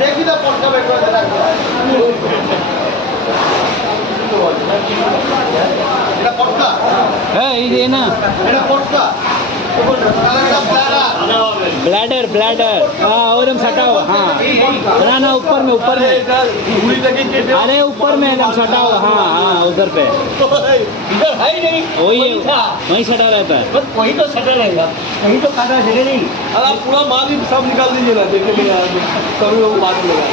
দেখি না পটকা বের করে এটা পটকা। হ্যাঁ ये ना এটা পটকা ब्लैडर ब्लैडर हाँ और हम सटा हुआ हाँ ना ना ऊपर में अरे ऊपर में एकदम सटा हुआ हाँ हाँ उधर पे इधर है ही नहीं, वही था वहीं सटा रहता है बस वही तो सटा रहेगा, कहीं तो काटा जगह नहीं। अरे आप पूरा माल ही सब निकाल दीजिए ना, देखे सभी लोग माल लगा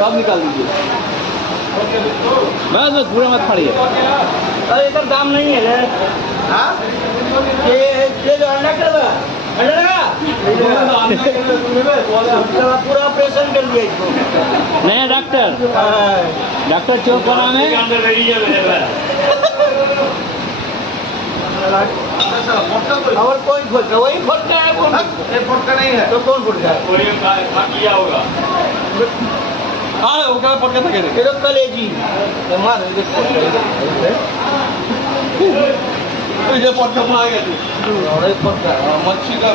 सब निकाल दीजिए। बस बस पूरा मत फाड़िए। अरे इधर दाम नहीं है रे। हाँ ये जो अंडा कर रहा अंडा पूरा ऑपरेशन कर दिया इसको। नया डॉक्टर डॉक्टर चौक का नाम है और कोई फटका वही फटका है, कौन फटका नहीं है तो कौन फटका है? किया होगा हाँ वो क्या फटका था, ये तो कलेजी मार ये पटका मार गया तू और एक पटका मच्छी का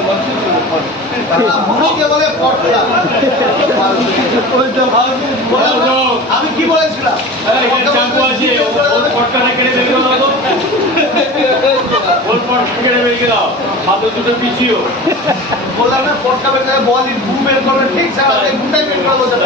मुड़ी के बोले पटका कोई जवाब আমি কি বলেছিলাম এই চাকু আছে ওর পটকাটা কেটে বের করে দাও ওর পটকা কেটে বের করে দাও হাতে দুটো পিছিও বললাম না পটকা বের করে বল ঘু বের করবে ঠিক স্যার গুটাই বের করে বলতে